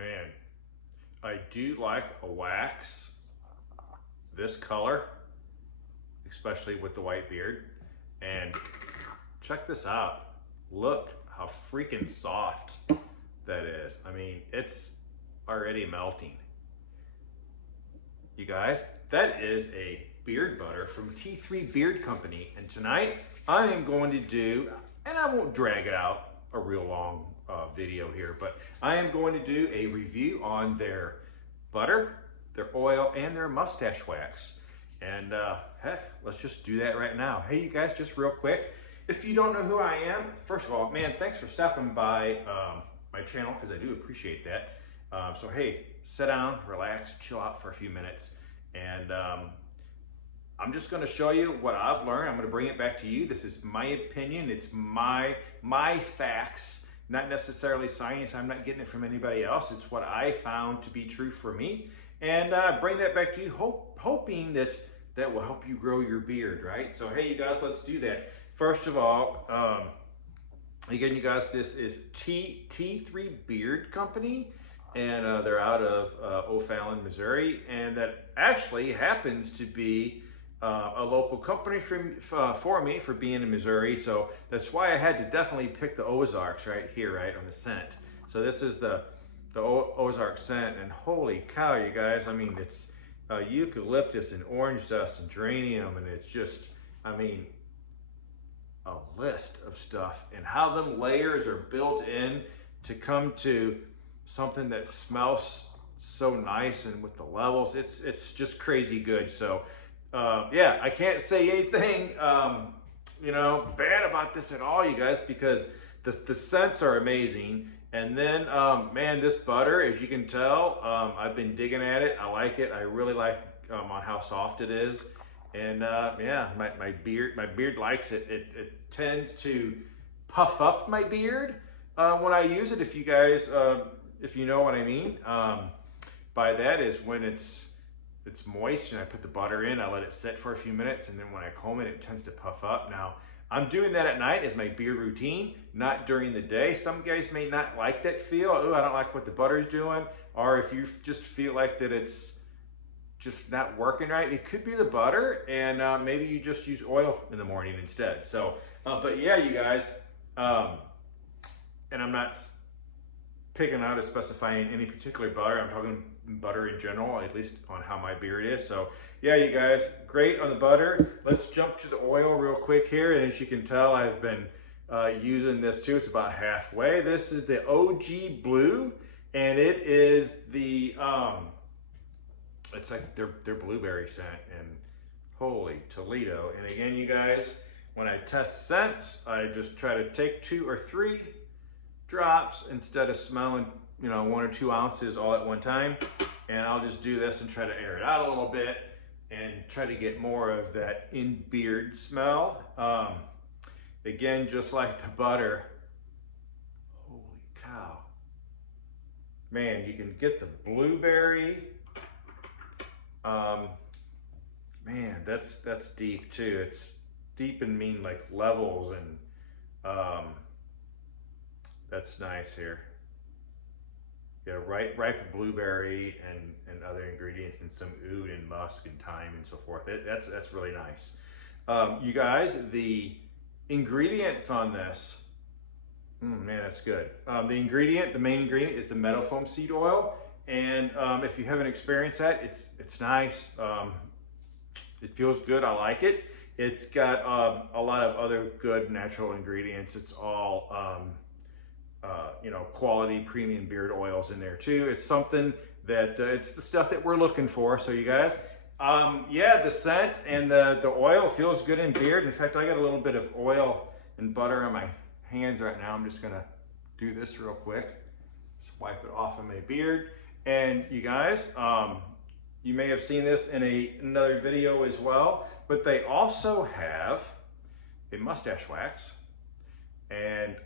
Man, I do like a wax this color, especially with the white beard. And check this out. Look how freaking soft that is. I mean, it's already melting. You guys, that is a beard butter from T3Beard Company. And tonight I am going to do, and I won't drag it out a real long video here, but I am going to do a review on their butter, their oil, and their mustache wax. And heck, let's just do that right now. Hey, you guys, just real quick, if you don't know who I am, first of all, man, thanks for stopping by my channel, because I do appreciate that. So hey, sit down, relax, chill out for a few minutes, and I'm just going to show you what I've learned. I'm going to bring it back to you. This is my opinion. It's my facts, not necessarily science. I'm not getting it from anybody else. It's what I found to be true for me, and bring that back to you, hoping that that will help you grow your beard, right? So hey, you guys, let's do that. First of all, again, you guys, this is T3Beard Company, and they're out of O'Fallon, Missouri, and that actually happens to be a local company for me for being in Missouri. So that's why I had to definitely pick the Ozarks right here, right on the scent. So this is the Ozark scent, and holy cow, you guys, I mean, it's eucalyptus and orange zest and geranium, and it's just, I mean, a list of stuff, and how them layers are built in to come to something that smells so nice, and with the levels, it's just crazy good. So yeah, I can't say anything you know, bad about this at all, you guys, because the scents are amazing. And then man, this butter, as you can tell, I've been digging at it. I like it. I really like on how soft it is. And yeah, my beard likes it. It tends to puff up my beard when I use it. If you guys, if you know what I mean, by that is when it's moist and I put the butter in, I let it sit for a few minutes, and then when I comb it, it tends to puff up. Now, I'm doing that at night as my beard routine, not during the day. Some guys may not like that feel. Oh, I don't like what the butter's doing. Or if you just feel like that it's just not working right, it could be the butter, and maybe you just use oil in the morning instead. So, but yeah, you guys, and I'm not picking out or specifying any particular butter. I'm talking butter in general, at least on how my beard is. So yeah, you guys, great on the butter. Let's jump to the oil real quick here. And as you can tell, I've been using this too. It's about halfway. This is the OG Blue, and it is the it's like their blueberry scent, and holy Toledo. And again, you guys, when I test scents, I just try to take 2 or 3 drops instead of smelling, you know, 1 or 2 ounces all at one time. And I'll just do this and try to air it out a little bit and try to get more of that in beard smell. Again, just like the butter, holy cow. Man, you can get the blueberry. Man, that's deep too. It's deep and mean like levels, and that's nice here. Yeah, ripe blueberry and other ingredients, and some oud and musk and thyme and so forth. That's really nice. You guys, the ingredients on this, man, that's good. The main ingredient is the meadowfoam seed oil, and if you haven't experienced that, it's nice. It feels good. I like it. It's got a lot of other good natural ingredients. It's all you know, quality premium beard oils in there too. It's something that it's the stuff that we're looking for. So you guys, yeah, the scent and the oil feels good in beard. In fact, I got a little bit of oil and butter on my hands right now. I'm just gonna do this real quick. Just wipe it off of my beard. And you guys, you may have seen this in another video as well, but they also have a mustache wax, and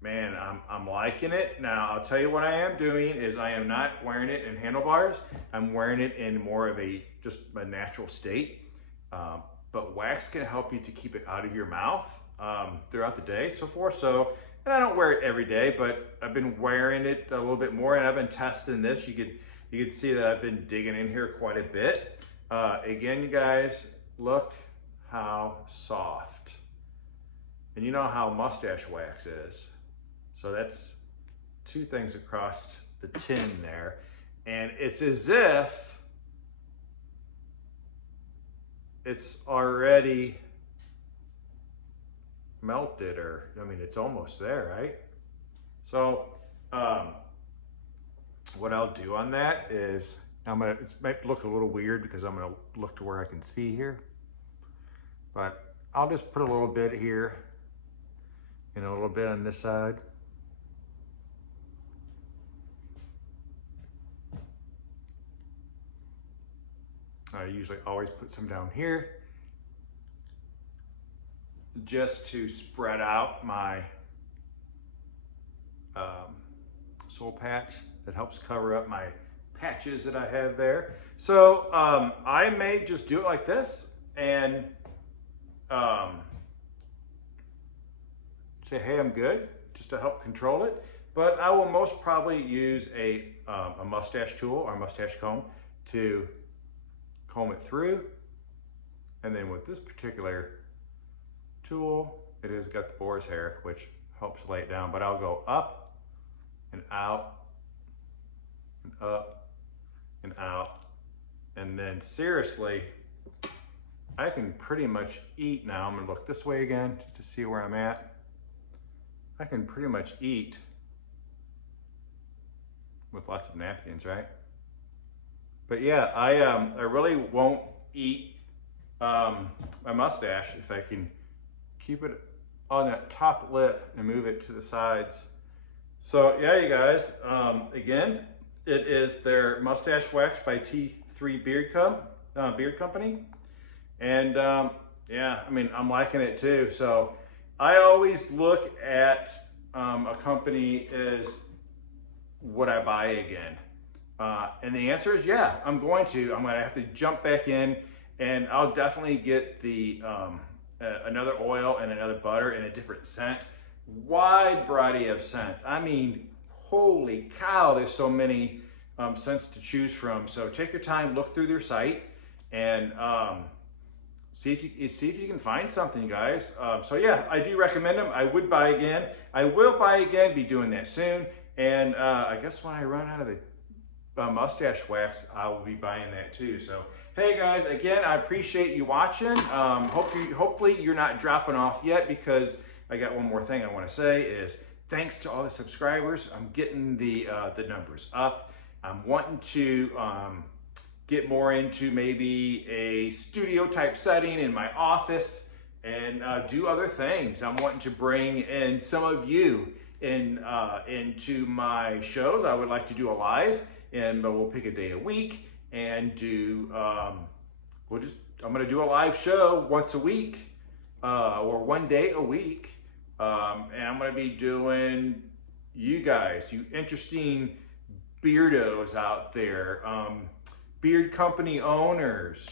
man, I'm liking it. Now, I'll tell you what I am doing is I am not wearing it in handlebars. I'm wearing it in more of just a natural state. But wax can help you to keep it out of your mouth throughout the day, so forth. So And I don't wear it every day, but I've been wearing it a little bit more, and I've been testing this. You could see that I've been digging in here quite a bit. Again, you guys, look how soft. And you know how mustache wax is. So that's 2 things across the tin there. And it's as if it's already melted, or I mean, it's almost there, right? So what I'll do on that is it might look a little weird because I'm gonna look to where I can see here, but I'll just put a little bit here and a little bit on this side. I usually always put some down here just to spread out my soul patch. That helps cover up my patches that I have there. So I may just do it like this and say, hey, I'm good, just to help control it. But I will most probably use a mustache tool or a mustache comb to comb it through. And then with this particular tool, it has got the boar's hair, which helps lay it down, but I'll go up and out and up and out. And then seriously, I can pretty much eat now. I'm gonna look this way again to see where I'm at. I can pretty much eat with lots of napkins, right? But yeah, I really won't eat my mustache if I can keep it on that top lip and move it to the sides. So yeah, you guys, again, it is their mustache wax by T3Beard Company. And yeah, I mean, I'm liking it too. So I always look at a company as would I buy again? And the answer is yeah, I'm going to have to jump back in, and I'll definitely get the another oil and another butter in a different scent. Wide variety of scents. I mean, holy cow, there's so many scents to choose from. So take your time, look through their site, and see if you can find something, guys. So yeah, I do recommend them. I would buy again. I will buy again, be doing that soon. And I guess when I run out of the mustache wax, I will be buying that too. So hey guys, again, I appreciate you watching. Hopefully you're not dropping off yet, because I got one more thing I want to say is thanks to all the subscribers. I'm getting the numbers up. I'm wanting to get more into maybe a studio type setting in my office and do other things. I'm wanting to bring in some of you into my shows. I would like to do a live, and we'll pick a day a week and do, I'm gonna do a live show once a week, or one day a week. And I'm gonna be doing you guys, you interesting beardos out there, beard company owners.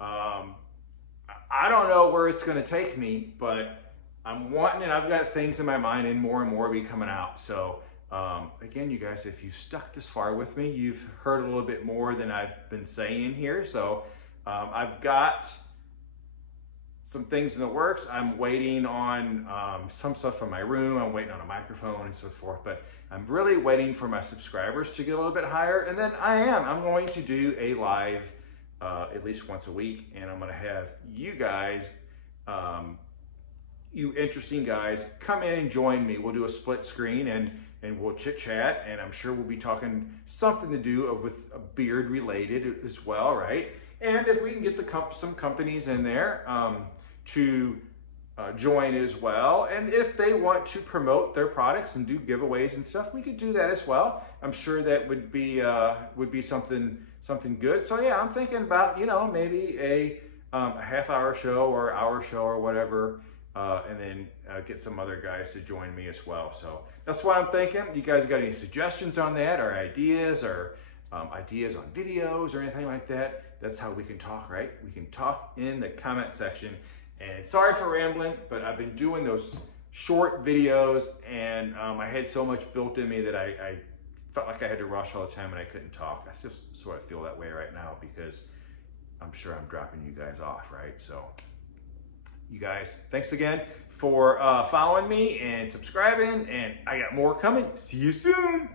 I don't know where it's gonna take me, but I'm wanting it. I've got things in my mind, and more will be coming out. So again, you guys, if you've stuck this far with me, you've heard a little bit more than I've been saying here. So I've got some things in the works. I'm waiting on some stuff from my room. I'm waiting on a microphone and so forth, but I'm really waiting for my subscribers to get a little bit higher. And then I'm going to do a live at least once a week, and I'm gonna have you guys, you interesting guys, come in and join me. We'll do a split screen and we'll chit chat, and I'm sure we'll be talking something to do with a beard related as well, right? And if we can get some companies in there to join as well, and if they want to promote their products and do giveaways and stuff, we could do that as well. I'm sure that would be something good. So yeah, I'm thinking about, you know, maybe a half-hour show or hour show or whatever, and then get some other guys to join me as well. So that's what I'm thinking. You guys got any suggestions on that, or ideas on videos or anything like that? That's how we can talk, right? We can talk in the comment section. And sorry for rambling, but I've been doing those short videos, and I had so much built in me that I felt like I had to rush all the time and I couldn't talk. That's just sort of feel that way right now because I'm sure I'm dropping you guys off, right? So you guys, thanks again for following me and subscribing, and I got more coming. See you soon.